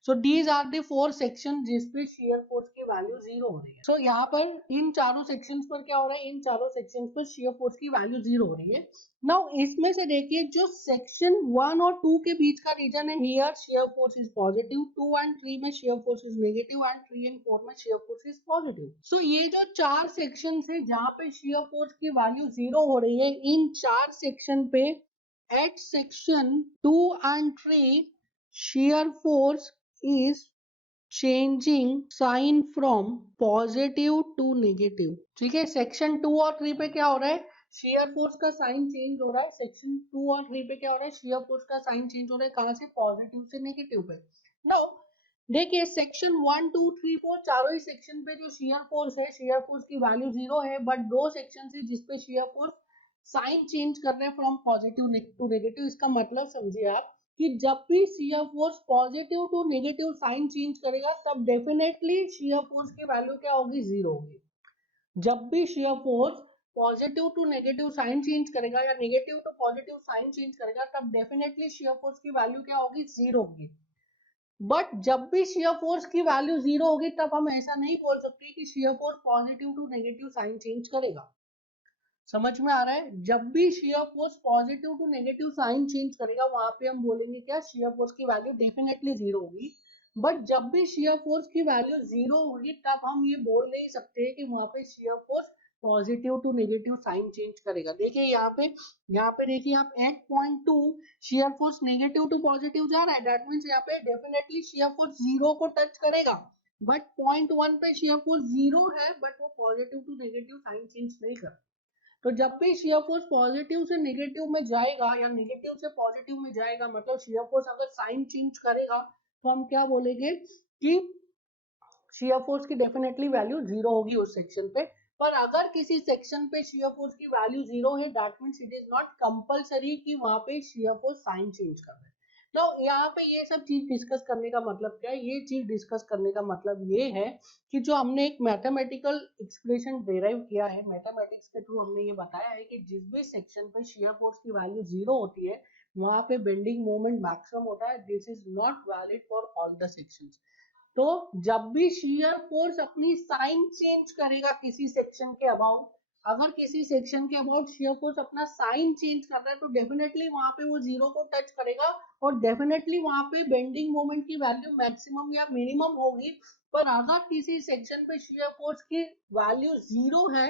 So these are the 4 section जिसपे शियर फोर्स की वैल्यू जीरो हो रही है. सो यहाँ पर इन चारों सेक्शंस पर क्या हो रहा है, इन चारों सेक्शंस पर शियर फोर्स की वैल्यू जीरो हो रही है. नाउ इसमें से देखिए जो सेक्शन 1 और 2 के बीच का रीजन है, here shear force is positive, 2 and 3 में shear force is negative and 3 and 4 में shear force is positive. So ये जो चार सेक्शन है जहां पे शियर फोर्स की वैल्यू जीरो हो रही है, इन चार सेक्शन पे at section 2 and 3 shear force is changing sign from positive to negative. ठीक है, सेक्शन 2 और 3 पे क्या हो रहा है, शेयर फोर्स का साइन चेंज हो रहा है. सेक्शन 2 और 3 पे क्या हो रहा है, शेयर फोर्स का साइन चेंज हो रहा है. कहां से, पॉजिटिव से नेगेटिव पे. नाउ देखिए सेक्शन 1 2 3 4 चारों ही सेक्शन पे जो शेयर फोर्स है, शेयर फोर्स की वैल्यू जीरो है, बट दो सेक्शन है जिसपे शेयर फोर्स साइन चेंज कर रहे हैं फ्रॉम पॉजिटिव टू नेगेटिव. इसका मतलब समझिए आप कि जब भी shear force positive to negative sign change करेगा तब डेफिनेटली शियर फोर्स की वैल्यू क्या होगी, जीरो होगी. जब भी shear force positive to negative sign change करेगा या negative to positive sign change करेगा तब डेफिनेटली शियर फोर्स की वैल्यू क्या होगी, जीरो होगी. बट जब भी शियर फोर्स की वैल्यू जीरो होगी तब हम ऐसा नहीं बोल सकते कि shear force positive to negative sign change करेगा. समझ में आ रहा है, जब भी shear force positive to negative sign change करेगा वहां पे हम बोलेंगे क्या, शियर फोर्स की वैल्यू डेफिनेटली जीरो होगी. बट जब भी शियर फोर्स की वैल्यू जीरो होगी तब हम ये बोल नहीं सकते कि वहां पे shear force positive to negative sign change करेगा. देखिए यहाँ पे देखिए आप at point two shear force negative to positive जा रहा है, दैट मीन्स यहाँ पे डेफिनेटली शियर फोर्स जीरो को टच करेगा. बट पॉइंट 1 पे शियर फोर्स जीरो है बट वो positive to negative sign change नहीं कर. तो जब भी शियर फोर्स पॉजिटिव से नेगेटिव में जाएगा या नेगेटिव से पॉजिटिव में जाएगा, मतलब शियर फोर्स अगर साइन चेंज करेगा तो हम क्या बोलेंगे कि शियर फोर्स की डेफिनेटली वैल्यू जीरो होगी उस सेक्शन पे. पर अगर किसी सेक्शन पे शियर फोर्स की वैल्यू जीरो है that means it is not compulsory कि वहां पे शियर फोर्स साइन चेंज कर रहे हैं. तो यहाँ पे ये सब चीज डिस्कस करने का मतलब क्या है, ये चीज डिस्कस करने का मतलब ये है कि जो हमने एक मैथमेटिकल एक्सप्रेशन डेराइव किया है, मैथमेटिक्स के थ्रू हमने ये बताया है कि जिस भी सेक्शन पे शियर फोर्स की वैल्यू जीरो होती है वहां पे बेंडिंग मोमेंट मैक्सिमम होता है. This is not valid for all the sections. तो जब भी शियर फोर्स अपनी साइन चेंज करेगा किसी सेक्शन के अबाउट, अगर किसी सेक्शन के अबाउट शियर फोर्स अपना साइन चेंज कर रहा है तो डेफिनेटली वहां पे वो जीरो को टच करेगा और डेफिनेटली वहां पे बेंडिंग मोमेंट की वैल्यू मैक्सिमम या मिनिमम होगी. पर अगर किसी सेक्शन पे शियर फोर्स की वैल्यू जीरो है,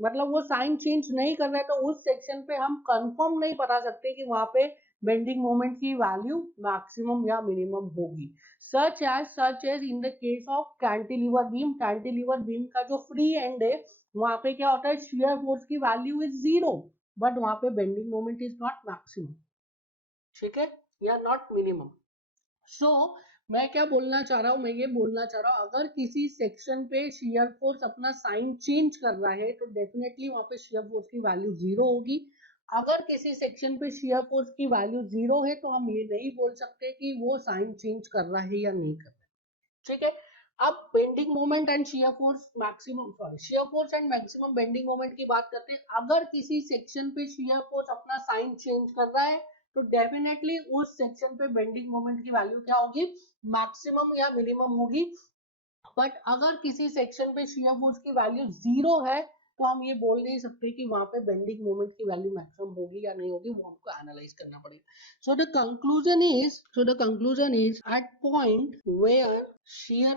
मतलब वो साइन चेंज नहीं कर रहा है, तो उस सेक्शन पे हम कंफर्म नहीं बता सकते कि वहां पे बेंडिंग मोमेंट की वैल्यू मैक्सिमम या मिनिमम होगी. Such as in the case of cantilever beam, cantilever beam का जो फ्री एंड है वहां पे क्या होता है, शियर फोर्स की वैल्यू इज जीरो बट वहां पे bending moment is not maximum. ठीक है, या नॉट मिनिमम. सो मैं क्या बोलना चाह रहा हूँ, मैं ये बोलना चाह रहा हूँ अगर किसी सेक्शन पे शियर फोर्स अपना साइन चेंज कर रहा है तो डेफिनेटली वहां पे शियर फोर्स की वैल्यू जीरो होगी. अगर किसी सेक्शन पे शियर फोर्स की वैल्यू जीरो है तो हम ये नहीं बोल सकते कि वो साइन चेंज कर रहा है या नहीं कर रहा है. ठीक है, अब bending moment and shear force maximum, sorry shear force and maximum bending moment की बात करते हैं. अगर किसी सेक्शन पे शियर फोर्स अपना साइन चेंज कर रहा है तो डेफिनेटली उस सेक्शन पे बेंडिंग मोमेंट की वैल्यू क्या होगी, मैक्सिमम या मिनिमम होगी. बट अगर किसी सेक्शन पे शियर फोर्स की वैल्यू जीरो है तो हम ये बोल नहीं सकते कि वहां पे बेंडिंग मोमेंट की वैल्यू मैक्सिमम होगी या नहीं होगी, वो हमको एनालाइज करना पड़ेगा. So the conclusion is at point where shear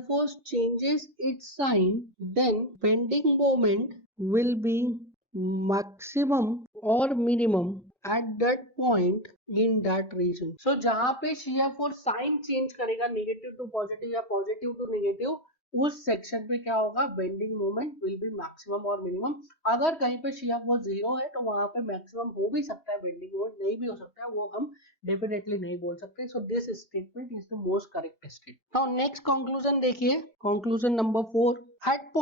force changes its sign, then bending moment will be maximum or minimum at that point in that region. So जहाँ पे shear force sign change करेगा नेगेटिव टू पॉजिटिव या पॉजिटिव टू नेगेटिव, उस सेक्शन पे क्या होगा, bending moment will be maximum और मिनिमम. अगर कहीं पे shear force जीरो है तो वहां पे मैक्सिमम हो भी सकता है, बेंडिंग मोमेंट नहीं भी हो सकता है, वो हम डेफिनेटली नहीं बोल सकते. So this statement is the most correct statement. Now next conclusion देखिए, conclusion number 4. At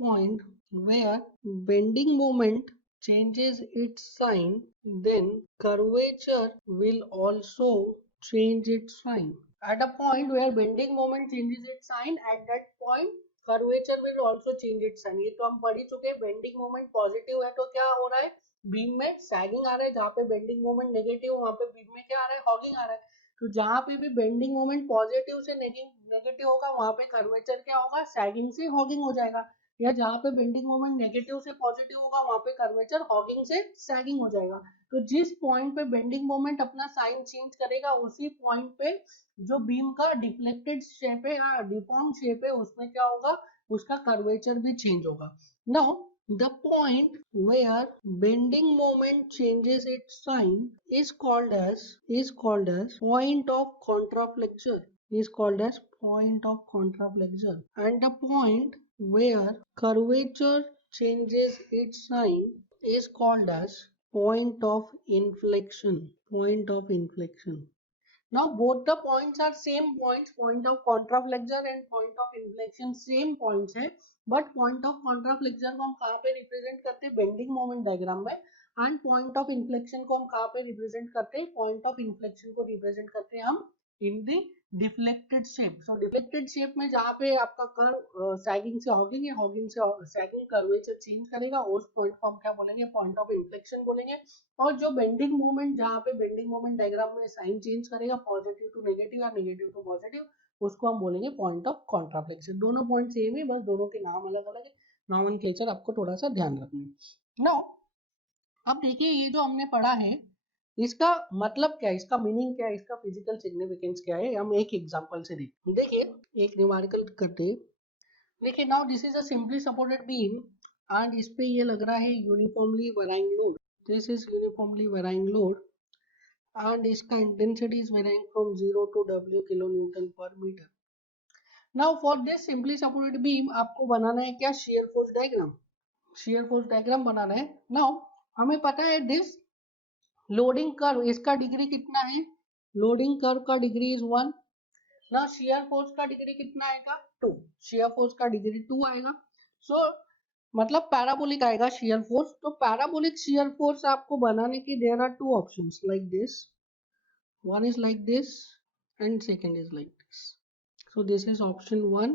point where bending moment changes its sign, then curvature will also change its sign. At a point where bending moment changes its sign, at that point curvature will also change its sign. ये तो हम पढ़ ही चुके हैं. बेंडिंग मोमेंट पॉजिटिव है तो क्या हो रहा है, बीम में सैगिंग आ रहा है. जहाँ पे बेंडिंग मोमेंट नेगेटिव, वहां पे बीम में क्या आ रहा है, हॉगिंग आ रहा है. तो जहाँ पे भी बेंडिंग मोमेंट पॉजिटिव से नेगेटिव होगा, वहां पे कर्वेचर क्या होगा, सैगिंग से हॉगिंग हो जाएगा. या जहाँ पे बेंडिंग मोमेंट नेगेटिव से पॉजिटिव होगा, वहां पे कर्वेचर हॉगिंग से सैगिंग हो जाएगा. तो जिस पॉइंट पे बेंडिंग मोमेंट अपना साइन चेंज करेगा, उसी पॉइंट पे जो बीम का डिफ्लेक्टेड शेप है या डिफॉर्म शेप है, उसमें क्या होगा, उसका कर्वेचर भी चेंज होगा. Now the point where bending moment changes its sign is called as point of contraflexure, and the point where curvature changes its sign is called as point of inflection. Now both the points are same points, point of contraflexure and point of inflection same points है, but point of contraflexure को हम कहाँ पे रिप्रेजेंट करते हैं, बेंडिंग मोमेंट डायग्राम में, एंड पॉइंट ऑफ इन्फ्लेक्शन को हम कहाँ पे रिप्रेजेंट करते हैं, पॉइंट ऑफ इन्फ्लेक्शन को रिप्रेजेंट करते हैं हम in the deflected shape. So deflected shape में जहाँ पे आपका कर्व सैगिंग से हॉगिंग है, हॉगिंग से सैगिंग कर्वेचर चेंज करेगा, उस पॉइंट को हम क्या बोलेंगे, पॉइंट ऑफ इन्फ्लेक्शन बोलेंगे. और जो बेंडिंग मोमेंट, जहाँ पे बेंडिंग मोमेंट डायग्राम में साइन चेंज करेगा पॉजिटिव टू नेगेटिव या नेगेटिव टू पॉजिटिव, उसको हम बोलेंगे पॉइंट ऑफ कॉन्ट्राफ्लेक्शन. दोनों पॉइंट सेम है, बस दोनों के नाम अलग अलग है. नॉमेनक्लेचर आपको थोड़ा सा ध्यान रखना है. नाउ अब देखिए, ये जो हमने पढ़ा है, इसका मतलब क्या है, इसका मीनिंग क्या है, इसका फिजिकल सिग्निफिकेंस क्या है, हम एक एग्जांपल से देखिए, एक न्यूमेरिकल करते हैं. देखिए, now this is a simply supported beam and इस पे ये लग रहा है uniformly varying load. This is uniformly varying load and इसका intensity is varying from 0 to W kilonewton per meter. Now for this simply supported beam आपको बनाना है क्या, shear force diagram बनाना है. Now हमें पता है this loading curve, इसका डिग्री कितना है, loading curve का degree is 1. Now shear force का डिग्री कितना आएगा, 2. shear force का डिग्री 2 आएगा. So मतलब पैराबोलिक आएगा shear force. तो पैराबोलिक shear force आपको बनाने की there are two options like this. One is like this and second is like this. So this is option 1,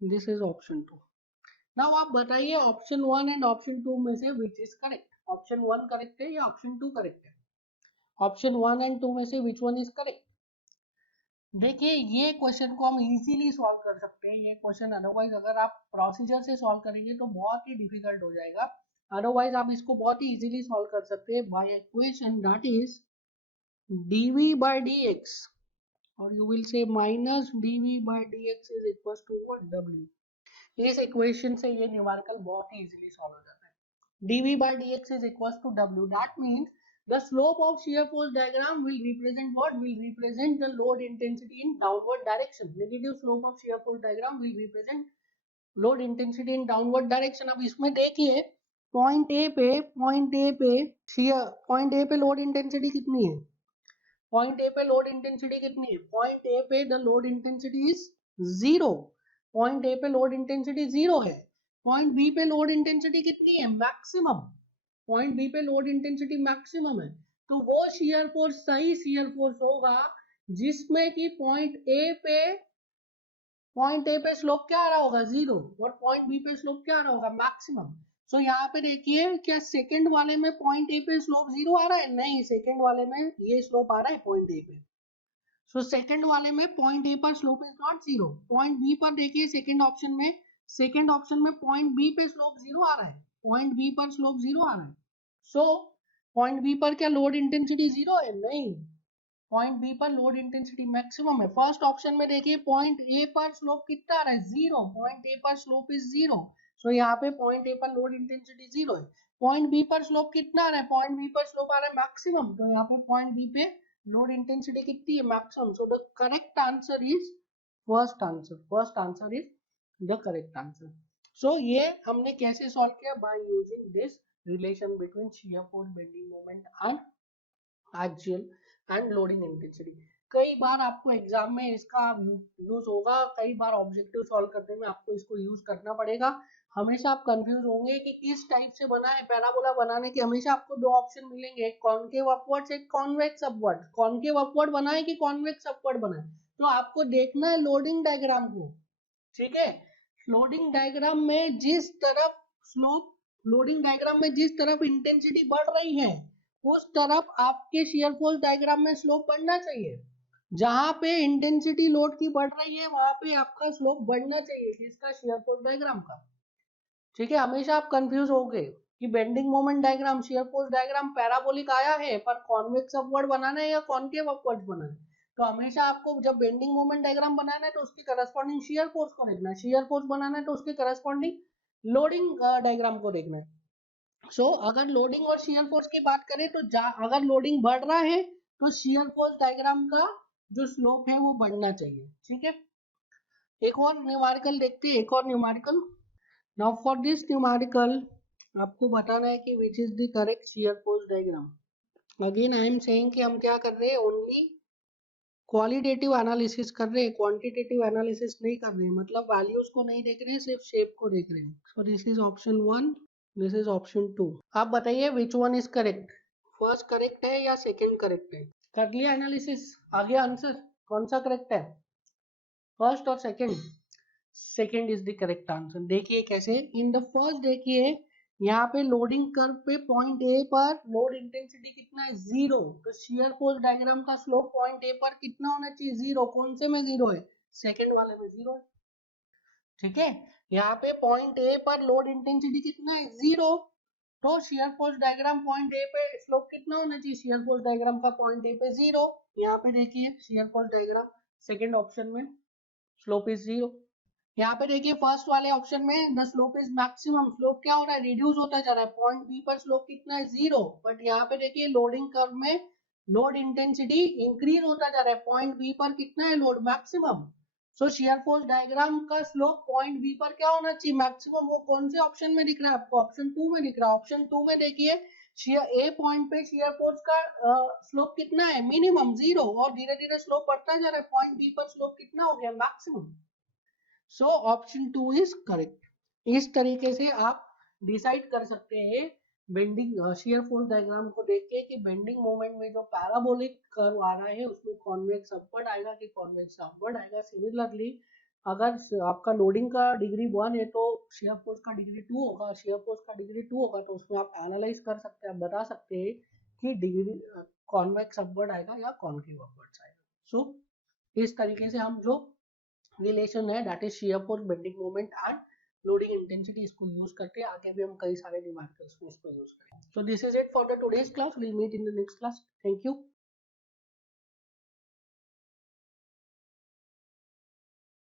this is option 2. Now आप बताइए option 1 and option 2 में से which is correct. option 1 correct है या option 2 correct है, option 1 and 2 में से which one is correct. देखिए, ये क्वेश्चन को हम इजीली सॉल्व कर सकते हैं. ये क्वेश्चन अदरवाइज अगर आप प्रोसीजर से सॉल्व करेंगे तो बहुत ही डिफिकल्ट हो जाएगा. अदरवाइज आप इसको बहुत ही इजीली सॉल्व कर सकते हैं by equation that is dv by dx, or you will say minus dv by dx is equals to what, w. इस इक्वेशन से ये न्यूमेरिकल बहुत ही इजीली सॉल्व हो जाता है. dv by dx is equals to w. That means the slope of shear force diagram will represent what, will represent the load intensity in downward direction. Negative slope of shear force diagram will represent load intensity in downward direction. अब इसमें देखिए, पॉइंट ए पे shear, पॉइंट ए पे लोड इंटेंसिटी कितनी है, पॉइंट ए पे लोड इंटेंसिटी कितनी है, पॉइंट ए पे the load intensity is 0. Point A पे लोड इंटेंसिटी 0 है. पॉइंट बी पे लोड इंटेंसिटी कितनी है, मैक्सिमम. पॉइंट बी पे लोड इंटेंसिटी मैक्सिमम है. तो वो शियर फोर्स सही शियर फोर्स होगा जिसमें कि पॉइंट ए पे स्लोप क्या आ रहा होगा, 0, और पॉइंट बी पे स्लोप क्या आ रहा होगा, मैक्सिमम. सो यहाँ पे देखिए, क्या सेकंड वाले में पॉइंट ए पे स्लोप 0 आ रहा है, नहीं, सेकंड वाले में ये स्लोप आ रहा है पॉइंट ए पे. सो सेकंड वाले में पॉइंट ए पर slope is not 0. Point B पर देखिए, सेकंड ऑप्शन में पॉइंट बी पे स्लोप 0 आ रहा है, पॉइंट बी पर स्लोप 0 आ रहा है. सो पॉइंट बी पर क्या लोड इंटेंसिटी 0 है, नहीं, पॉइंट बी पर लोड इंटेंसिटी मैक्सिमम है. फर्स्ट ऑप्शन में देखिए, पॉइंट ए पर स्लोप कितना आ रहा है, 0. पॉइंट ए पर स्लोप इज 0. सो यहाँ पे पॉइंट ए पर लोड इंटेंसिटी 0 है, पॉइंट बी पर स्लोप कितना आ रहा है, पॉइंट बी पर स्लोप आ रहा है मैक्सिमम, तो यहाँ पे पॉइंट बी पे लोड इंटेंसिटी कितनी है, maximum. So the correct answer is first answer, first answer is the correct answer. So ये हमने कैसे सॉल्व किया, by using this relation between shear force, bending moment and axial and loading intensity. कई बार आपको एग्जाम में इसका यूज होगा, कई बार ऑब्जेक्टिव सॉल्व करने में आपको इसको यूज करना पड़ेगा। हमेशा आप कंफ्यूज होंगे कि किस टाइप से बना है पैराबोला। बनाने के हमेशा आपको दो ऑप्शन मिलेंगे, एक कॉनकेव अपवर्ड्स, एक कॉन्वेक्स अपवर्ड। कॉनकेव अपवर्ड बना है कि कॉन्वेक्स अपवर्ड बना है, तो आपको देखना है लोडिंग डायग्राम को, ठीक है। लोडिंग डायग्राम में जिस तरफ स्लोप, लोडिंग डायग्राम में जिस तरफ इंटेंसिटी बढ़ रही है उस तरफ आपके शियर फोर्स डायग्राम में स्लोप बढ़ना चाहिए। जहां पे इंटेंसिटी लोड की बढ़ रही है वहां पे आपका स्लोप बढ़ना चाहिए, किसका, शियर फोर्स डायग्राम का, ठीक है। हमेशा आप कंफ्यूज हो गए कि bending moment diagram, shear force diagram parabolic आया है पर कॉन्वेक्स अपवर्ड बनाना है या कॉनकेव अपवर्ड बनाना है, तो हमेशा आपको जब बेंडिंग मोमेंट डायग्राम बनाना है तो उसकी करस्पॉन्डिंग शियर फोर्स को देखना है, शियर फोर्स बनाना है तो उसके करस्पॉन्डिंग लोडिंग डायग्राम को देखना है। अगर लोडिंग और शियर फोर्स की बात करें तो अगर लोडिंग बढ़ रहा है तो शियर फोर्स डायग्राम का जो स्लोप है वो बढ़ना चाहिए, ठीक है। एक और न्यूमेरिकल देखते हैं, एक और numerical. Now for this numerical आपको बताना है कि which is the correct shear force diagram. Again I am saying कि हम क्या कर रहे हैं, ओनली क्वालिटेटिव एनालिसिस कर रहे हैं, क्वांटिटेटिव एनालिसिस नहीं कर रहे हैं, मतलब वैल्यूज को नहीं देख रहे हैं, सिर्फ शेप को देख रहे हैं। सो this is option 1, this is option 2। आप बताइए which one is correct, first correct है या सेकंड करेक्ट है। कर लिया एनालिसिस, आगे आंसर कौन सा करेक्ट है, फर्स्ट और second. Second is the correct answer. देखिए कैसे, इन द फर्स्ट देखिए यहाँ पे लोडिंग कर्व पे पॉइंट ए पर लोड इंटेंसिटी कितना है, 0, तो शियर फोर्स डायग्राम का स्लोप पॉइंट ए पर कितना होना चाहिए, 0। कौन से में 0 है, सेकंड वाले में 0 है, ठीक है। यहाँ पे पॉइंट ए पर लोड इंटेंसिटी कितना है, 0, तो shear force diagram point A पे स्लोप कितना होना चाहिए, शियर फोर्स डायग्राम का पॉइंट ए पे 0। यहाँ पे देखिए shear force diagram second option में स्लोप इज 0। यहाँ पे देखिए फर्स्ट वाले ऑप्शन में the slope is maximum, slope क्या हो रहा है, रिड्यूस होता जा रहा है, पॉइंट बी पर स्लोप कितना है, 0। बट यहाँ पे देखिए लोडिंग कर्व में लोड इंटेंसिटी इंक्रीज होता जा रहा है, पॉइंट बी पर कितना है लोड, मैक्सिमम। सो शियर फोर्स डायग्राम का स्लोप पॉइंट बी पर क्या होना चाहिए, मैक्सिमम। वो कौन से ऑप्शन में दिख रहा है आपको, ऑप्शन 2 में दिख रहा है। ऑप्शन 2 में देखिए शियर ए पॉइंट पे शियर फोर्स का स्लोप कितना है, मिनिमम 0, और धीरे धीरे स्लोप बढ़ता जा रहा है, पॉइंट बी पर स्लोप कितना हो गया, maximum. So option 2 is correct. इस तरीके से आप डिसाइड कर सकते हैं बेंडिंग शियर फोर्स डायग्राम को देख के कि बेंडिंग मोमेंट में जो पैराबोलिक कर्व आ रहा है उसमें कॉन्वेक्स अपवर्ड आएगा कि कॉन्वेक्स डाउनवर्ड आएगा। सिमिलरली अगर आपका लोडिंग का डिग्री 1 है तो शियर फोर्स का डिग्री 2 होगा, शियर फोर्स का डिग्री 2 होगा, तो उसमें आप एनालाइज कर सकते हैं, आप बता सकते हैं कि डिग्री कॉन्वेक्स अपवर्ड आएगा या कॉन्केव अपवर्ड आएगा। सो इस तरीके से हम जो रिलेशन है that is shear force, bending moment and loading intensity, इसको यूज करके आगे भी हम कई सारे न्यूमेरिकल्स में इसको यूज करेंगे। So this is it for the today's class, will meet in the next class. Thank you.